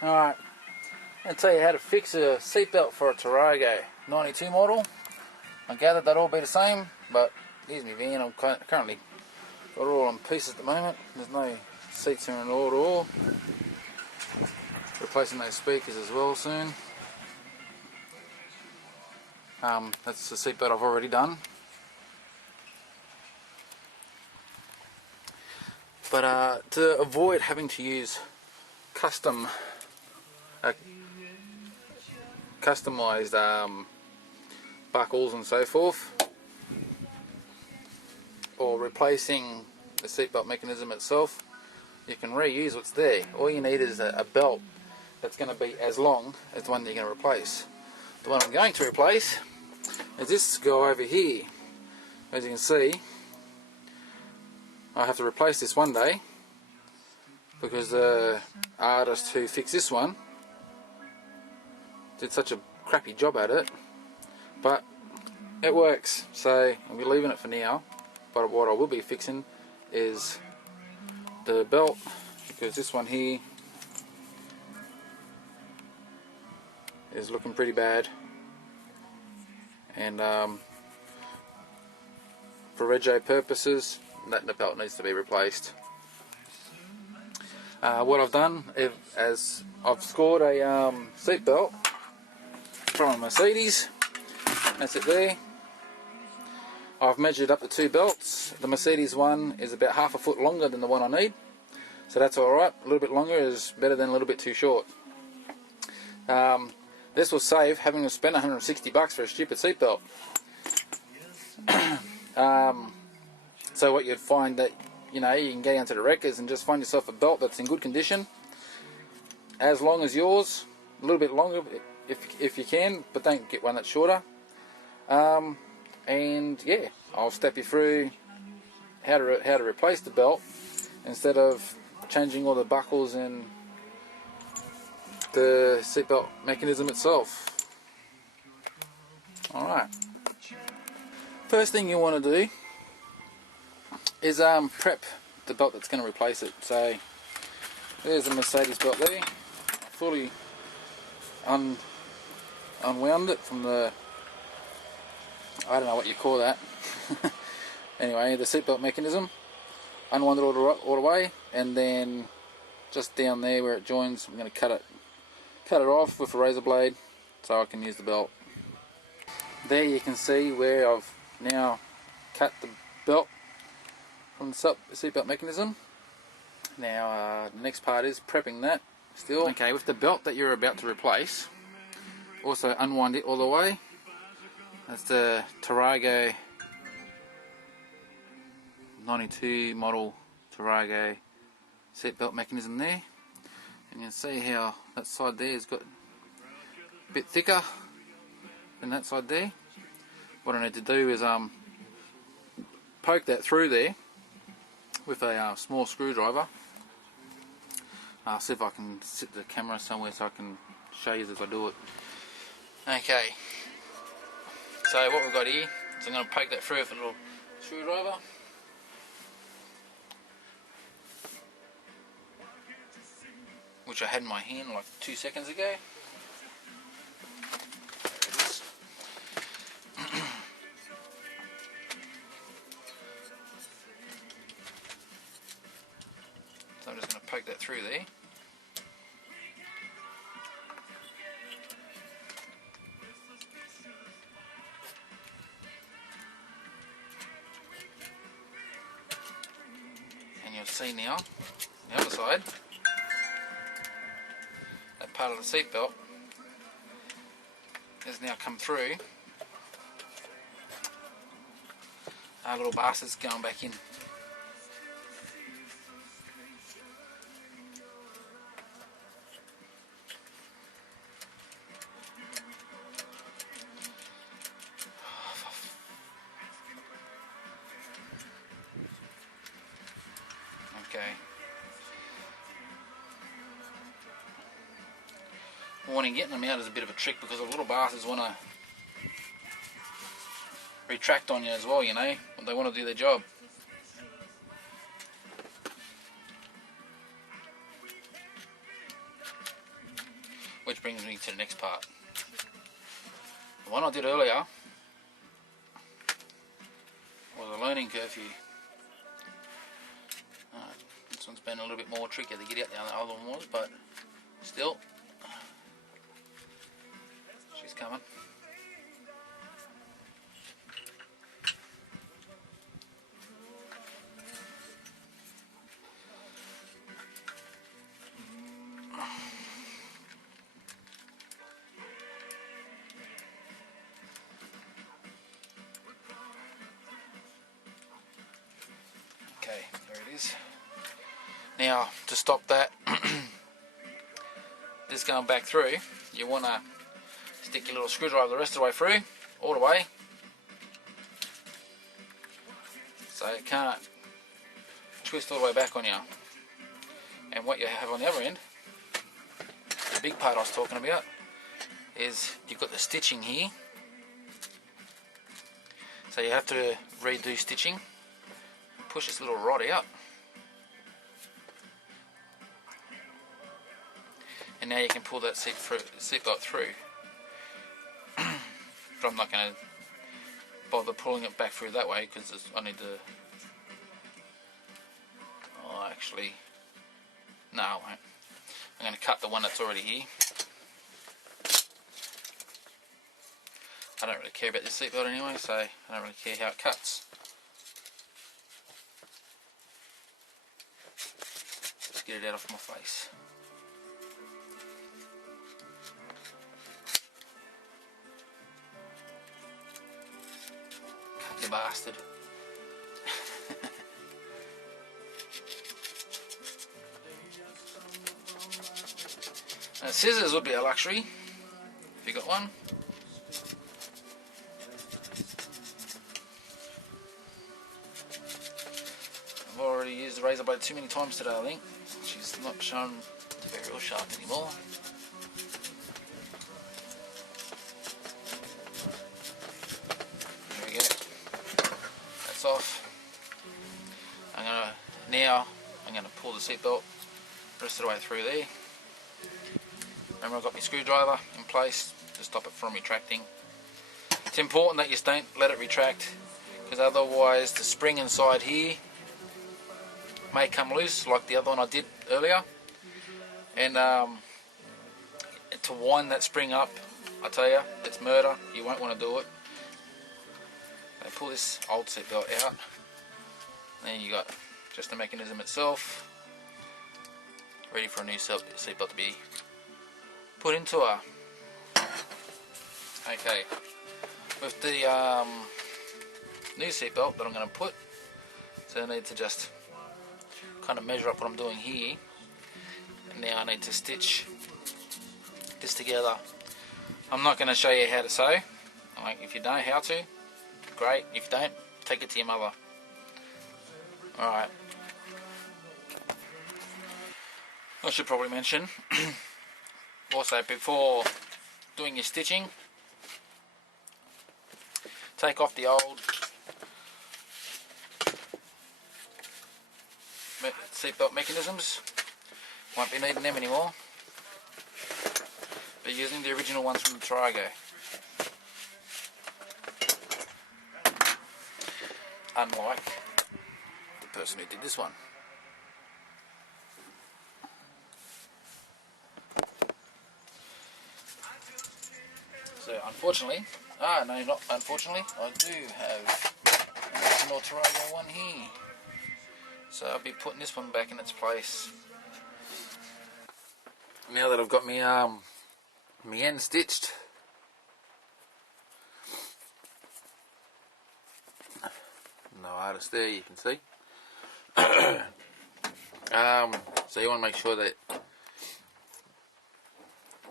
Alright, I'll tell you how to fix a seatbelt for a Tarago 92 model. I gathered they'd all be the same, but here's my van. I'm currently got it all in pieces at the moment. There's no seats here in all at all. Replacing those speakers as well soon. That's the seatbelt I've already done. But to avoid having to use customized buckles and so forth, or replacing the seatbelt mechanism itself, you can reuse what's there. All you need is a belt that's going to be as long as the one that you're going to replace. The one I'm going to replace is this guy over here. As you can see, I have to replace this one day because the artist who fixed this one did such a crappy job at it, but it works, so I'll be leaving it for now. But what I will be fixing is the belt, because this one here is looking pretty bad, and for rego purposes that belt needs to be replaced. What I've done is I've scored a seat belt from a Mercedes. That's it there. I've measured up the two belts. The Mercedes one is about half a foot longer than the one I need, so that's alright. A little bit longer is better than a little bit too short. This will save having to spend $160 for a stupid seat belt. So what you'd find that, you know, you can go down to the wreckers and just find yourself a belt that's in good condition, as long as yours, a little bit longer if you can, but don't get one that's shorter. And yeah, I'll step you through how to replace the belt instead of changing all the buckles and the seatbelt mechanism itself. Alright, first thing you want to do is prep the belt that's going to replace it. So there's the Mercedes belt there, fully unwound it from the, I don't know what you call that. Anyway, the seatbelt mechanism, unwound it all the way, and then just down there where it joins, I'm going to cut it off with a razor blade so I can use the belt. There you can see where I've now cut the belt from the seatbelt mechanism. Now the next part is prepping that still. Okay, with the belt that you're about to replace, also unwind it all the way. That's the Tarago 92 model Tarago seatbelt mechanism there. And you can see how that side there has got a bit thicker than that side there. What I need to do is poke that through there with a small screwdriver. I'll see if I can sit the camera somewhere so I can show you as I do it. Okay, so what we've got here is I'm going to poke that through with a little screwdriver. Which I had in my hand like 2 seconds ago. There it is. So I'm just going to poke that through there. And you'll see now, the other side, that part of the seat belt has now come through. Our little bastard's going back in. Okay. Warning, getting them out is a bit of a trick because the little bastards want to retract on you as well, you know, when they want to do their job. brings me to the next part. The one I did earlier was a learning curve here. This one's been a little bit more trickier to get out than the other one was, but still, she's coming. Okay, there it is. Now, to stop that, this going back through, you want to stick your little screwdriver the rest of the way through, all the way, so it can't twist all the way back on you. And what you have on the other end, the big part I was talking about, is you've got the stitching here, so you have to redo stitching, push this little rod out, and now you can pull that seat belt through. But I'm not going to bother pulling it back through that way because I need to. Oh, actually, no, I won't. I'm going to cut the one that's already here. I don't really care about this seat belt anyway, so I don't really care how it cuts. Let's get it out of my face. You bastard. Scissors would be a luxury if you got one. I've already used the razor blade too many times today, I think. She's not shown to be real sharp anymore. There we go. That's off. I'm gonna pull the seatbelt the rest of the way through there. Remember, I've got my screwdriver in place to stop it from retracting. It's important that you don't let it retract, because otherwise the spring inside here may come loose, like the other one I did earlier. And to wind that spring up, I tell you, it's murder. You won't want to do it. They pull this old seatbelt out. Then you got just the mechanism itself, ready for a new seatbelt to be put into her. Okay, with the new seatbelt that I'm going to put, so I need to just kind of measure up what I'm doing here. And now I need to stitch this together. I'm not going to show you how to sew. Like, if you know how to, great. If you don't, take it to your mother. Alright. I should probably mention also, before doing your stitching, take off the old seatbelt mechanisms. Won't be needing them anymore. But using the original ones from the Tarago. Unlike the person who did this one. So unfortunately, no, not unfortunately, I do have an original Tarago one here. So I'll be putting this one back in its place. Now that I've got my end stitched, no artist there, you can see. So you want to make sure that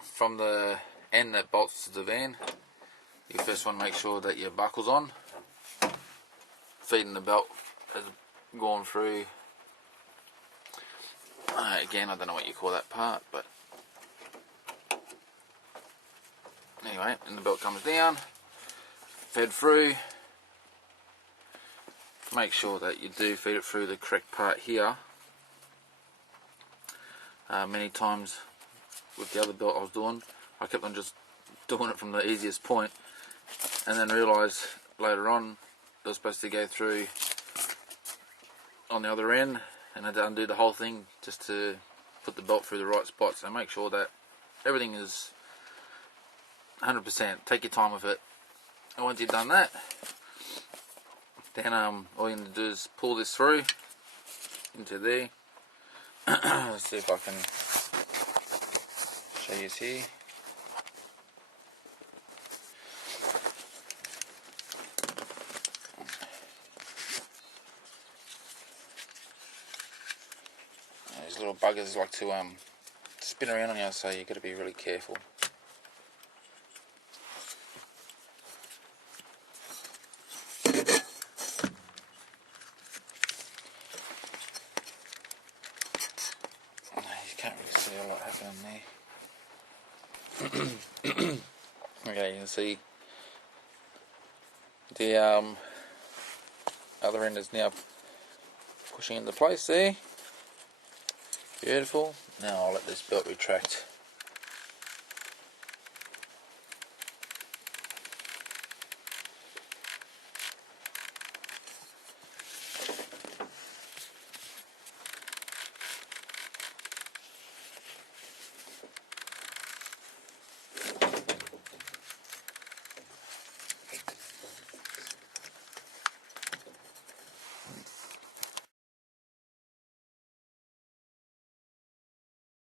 from the end that bolts to the van, you first want to make sure that your buckle's on. Feeding the belt has gone through. Again, I don't know what you call that part, but anyway, and the belt comes down, fed through. Make sure that you do feed it through the correct part here. Many times with the other belt I was doing, I kept on just doing it from the easiest point, and then realised later on it was supposed to go through on the other end, and I had to undo the whole thing just to put the belt through the right spot. So make sure that everything is 100%. Take your time with it, and once you've done that, then all you need to do is pull this through into there. Let's see if I can show you here. These little buggers like to spin around on you, so you've got to be really careful. You can't really see a lot happening there. Okay, you can see the other end is now pushing into place there. Beautiful. Now I'll let this belt retract.